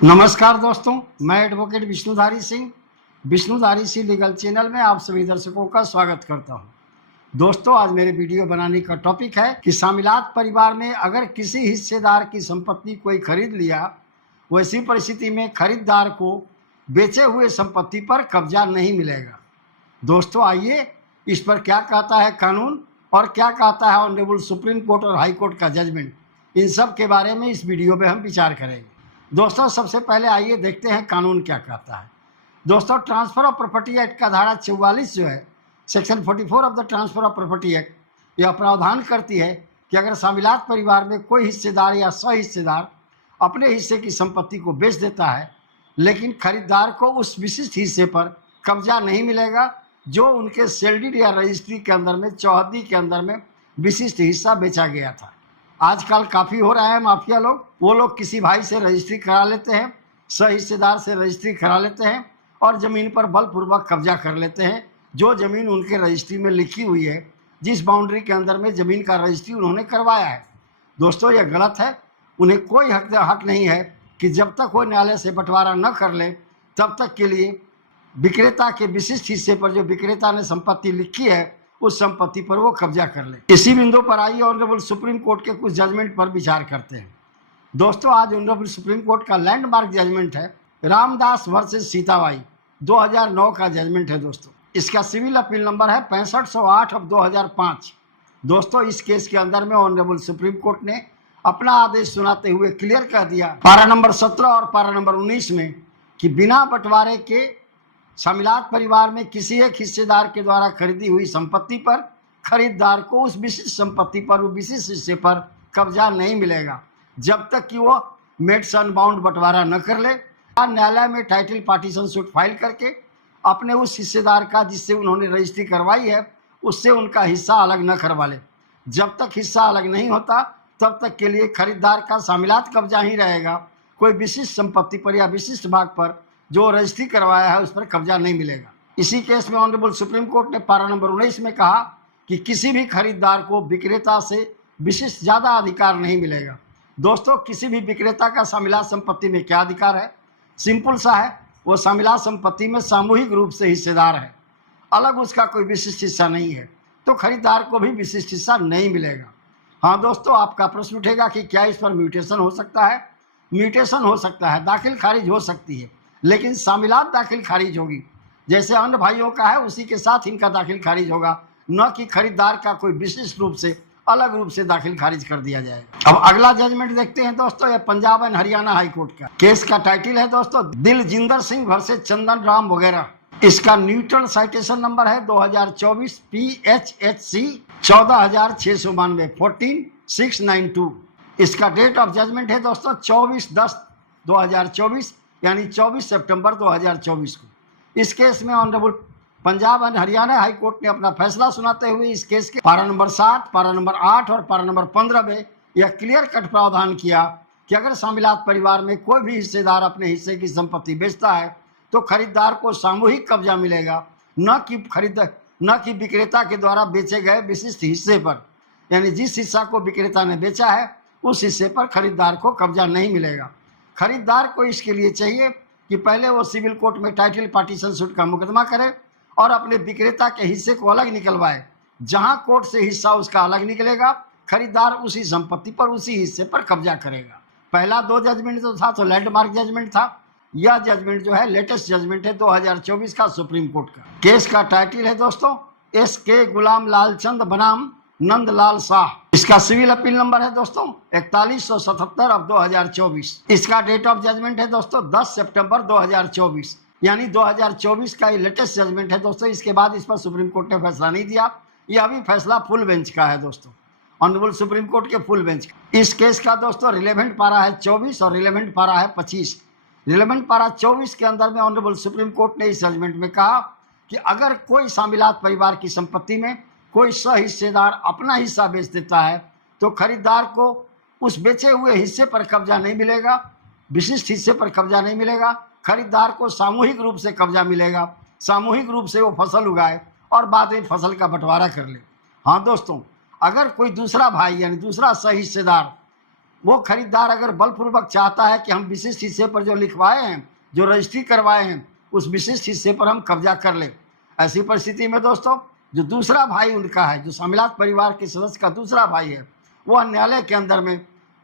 नमस्कार दोस्तों, मैं advocate Vishnudhari Singh legal channel में आप सभी दर्शकों का स्वागत करता हूं। दोस्तों, आज मेरे वीडियो बनाने का टॉपिक है कि शामिलात परिवार में अगर किसी हिस्सेदार की संपत्ति कोई खरीद लिया, वैसी परिस्थिति में खरीदार को बेचे हुए संपत्ति पर कब्जा नहीं मिलेगा। दोस्तों, आइए इस पर क्या कहता है कानून और क्या कहता है ऑनरेबल सुप्रीम कोर्ट और हाई कोर्ट का जजमेंट, इन सब के बारे में इस वीडियो में हम विचार करेंगे। दोस्तों, सबसे पहले आइए देखते हैं कानून क्या कहता है। दोस्तों, ट्रांसफर ऑफ प्रॉपर्टी एक्ट का धारा 44 जो है, section 44 of the transfer of property act, यह प्रावधान करती है कि अगर शामिलात परिवार में कोई हिस्सेदार या सह हिस्सेदार अपने हिस्से की संपत्ति को बेच देता है, लेकिन खरीदार को उस विशिष्ट हिस्से पर कब्जा नहीं मिलेगा जो उनके सेल्डीड या रजिस्ट्री के अंदर में, चौहद्दी के अंदर में विशिष्ट हिस्सा बेचा गया था। आजकल काफ़ी हो रहा है, माफिया लोग, वो लोग किसी भाई से रजिस्ट्री करा लेते हैं, सह हिस्सेदार से रजिस्ट्री करा लेते हैं और ज़मीन पर बलपूर्वक कब्जा कर लेते हैं। जो ज़मीन उनके रजिस्ट्री में लिखी हुई है, जिस बाउंड्री के अंदर में ज़मीन का रजिस्ट्री उन्होंने करवाया है, दोस्तों यह गलत है। उन्हें कोई हक नहीं है कि जब तक वो न्यायालय से बंटवारा न कर ले तब तक के लिए विक्रेता के विशिष्ट हिस्से पर जो विक्रेता ने संपत्ति लिखी है, उस संपत्ति पर वो कब्जा कर ले। इसी बिंदु पर आइए ऑनरेबल सुप्रीम कोर्ट के कुछ जजमेंट पर विचार करते हैं। दोस्तों, आज ऑनरेबल सुप्रीम कोर्ट का लैंडमार्क जजमेंट है रामदास वर्सेस सीताबाई, 2009 का जजमेंट है। दोस्तों, इसका सिविल अपील नंबर है 6508 ऑफ 2005। दोस्तों, इस केस के अंदर में ऑनरेबल सुप्रीम कोर्ट ने अपना आदेश सुनाते हुए क्लियर कर दिया, पारा नंबर 17 और पारा नंबर 19 में, कि बिना बंटवारे के शामिलात परिवार में किसी एक हिस्सेदार के द्वारा खरीदी हुई संपत्ति पर खरीदार को उस विशिष्ट संपत्ति पर, उस विशिष्ट हिस्से पर कब्जा नहीं मिलेगा जब तक कि वो मेट्स अनबाउंड बंटवारा न कर ले, न्यायालय में टाइटल पार्टीशन सूट फाइल करके अपने उस हिस्सेदार का जिससे उन्होंने रजिस्ट्री करवाई है, उससे उनका हिस्सा अलग न करवा ले। जब तक हिस्सा अलग नहीं होता तब तक के लिए खरीदार का शामिलात कब्जा ही रहेगा। कोई विशिष्ट संपत्ति पर या विशिष्ट भाग पर जो रजिस्ट्री करवाया है उस पर कब्जा नहीं मिलेगा। इसी केस में ऑनरेबल सुप्रीम कोर्ट ने पारा नंबर 19 में कहा कि किसी भी खरीदार को विक्रेता से विशिष्ट ज़्यादा अधिकार नहीं मिलेगा। दोस्तों, किसी भी विक्रेता का शामिलात संपत्ति में क्या अधिकार है? सिंपल सा है, वो शामिलात संपत्ति में सामूहिक रूप से हिस्सेदार है, अलग उसका कोई विशिष्ट हिस्सा नहीं है, तो खरीदार को भी विशिष्ट हिस्सा नहीं मिलेगा। हाँ दोस्तों, आपका प्रश्न उठेगा कि क्या इस पर म्यूटेशन हो सकता है? म्यूटेशन हो सकता है, दाखिल खारिज हो सकती है, लेकिन शामिलात दाखिल खारिज होगी। जैसे अन्य भाइयों का है उसी के साथ इनका दाखिल खारिज होगा, न कि खरीदार का कोई विशिष्ट रूप से, अलग रूप से दाखिल खारिज कर दिया जाएगा। अब अगला जजमेंट देखते हैं दोस्तों, यह Punjab and Haryana high court का केस का टाइटल है दोस्तों दिलजिंदर सिंह वर्सेस चंदन राम वगैरह। इसका न्यूट्रल साइटेशन नंबर है 2024 PHHC 14692 14692। इसका डेट ऑफ जजमेंट है दोस्तों 24/10/2024, यानी 24 सितंबर 2024 को। इस केस में honourable Punjab and Haryana high court ने अपना फैसला सुनाते हुए इस केस के पारा नंबर 7, पारा नंबर 8 और पारा नंबर 15 में यह क्लियर कट प्रावधान किया कि अगर शामिलात परिवार में कोई भी हिस्सेदार अपने हिस्से की संपत्ति बेचता है तो खरीदार को सामूहिक कब्जा मिलेगा, न कि विक्रेता के द्वारा बेचे गए विशिष्ट हिस्से पर। यानी जिस हिस्सा को विक्रेता ने बेचा है उस हिस्से पर खरीदार को कब्जा नहीं मिलेगा। खरीदार को इसके लिए चाहिए कि पहले वो सिविल कोर्ट में टाइटल पार्टीशन सूट का मुकदमा करे और अपने विक्रेता के हिस्से को अलग निकलवाए। जहां कोर्ट से हिस्सा उसका अलग निकलेगा, खरीदार उसी संपत्ति पर, उसी हिस्से पर कब्जा करेगा। पहला 2 जजमेंट जो था तो लैंडमार्क जजमेंट था। यह जजमेंट जो है लेटेस्ट जजमेंट है 2024 का सुप्रीम कोर्ट का। केस का टाइटल है दोस्तों SK गुलाम लाल चंद बनाम नंदलाल शाह। इसका सिविल अपील नंबर है दोस्तों 4177 ऑफ 2024। इसका डेट ऑफ जजमेंट है दोस्तों 10 सितंबर 2024, यानी 2024 का ये लेटेस्ट जजमेंट है दोस्तों। इसके बाद इस पर सुप्रीम कोर्ट ने फैसला नहीं दिया। यह अभी फैसला फुल बेंच का है दोस्तों, ऑनरेबल सुप्रीम कोर्ट के फुल बेंच का। इस केस का दोस्तों रिलेवेंट पारा है 24 और रिलेवेंट पारा है 25। रिलेवेंट पारा 24 के अंदर में ऑनरेबल सुप्रीम कोर्ट ने इस जजमेंट में कहा कि अगर कोई शामिलात परिवार की संपत्ति में कोई सह हिस्सेदार अपना हिस्सा बेच देता है तो खरीदार को उस बेचे हुए हिस्से पर कब्जा नहीं मिलेगा, विशिष्ट हिस्से पर कब्जा नहीं मिलेगा। खरीदार को सामूहिक रूप से कब्जा मिलेगा, सामूहिक रूप से वो फसल उगाए और बाद में फसल का बंटवारा कर ले। हाँ दोस्तों, अगर कोई दूसरा भाई यानी दूसरा सह हिस्सेदार वो खरीदार अगर बलपूर्वक चाहता है कि हम विशिष्ट हिस्से पर जो लिखवाए हैं, जो रजिस्ट्री करवाए हैं, उस विशिष्ट हिस्से पर हम कब्जा कर ले, ऐसी परिस्थिति में दोस्तों जो दूसरा भाई उनका है, जो शामिलात परिवार के सदस्य का दूसरा भाई है, वह न्यायालय के अंदर में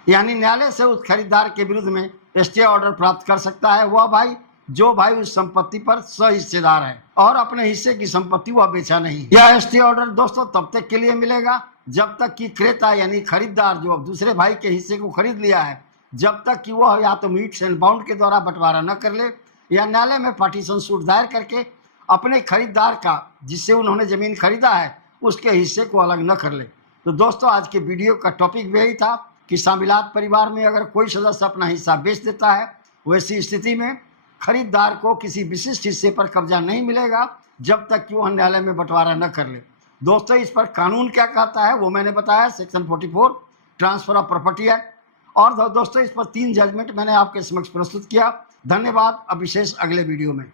यानी न्यायालय से उस खरीदार के विरुद्ध में स्टे ऑर्डर प्राप्त कर सकता है। वह भाई जो भाई उस संपत्ति पर सहिस्सेदार है और अपने हिस्से की संपत्ति वह बेचा नहीं। यह स्टे ऑर्डर दोस्तों तब तक के लिए मिलेगा जब तक कि क्रेता यानी खरीदार जो दूसरे भाई के हिस्से को खरीद लिया है, जब तक कि वह या तो मीट्स एंड बाउंड के द्वारा बंटवारा न कर ले या न्यायालय में पार्टीशन सूट दायर करके अपने खरीदार का, जिससे उन्होंने जमीन खरीदा है, उसके हिस्से को अलग न कर ले। तो दोस्तों आज के वीडियो का टॉपिक यही था कि शामिलात परिवार में अगर कोई सदस्य अपना हिस्सा बेच देता है, वैसी स्थिति में खरीदार को किसी विशिष्ट हिस्से पर कब्जा नहीं मिलेगा जब तक कि वह न्यायालय में बंटवारा न कर ले। दोस्तों इस पर कानून क्या कहता है वो मैंने बताया, section 44 transfer of property act. और दोस्तों इस पर 3 जजमेंट मैंने आपके समक्ष प्रस्तुत किया। धन्यवाद। अब विशेष अगले वीडियो में।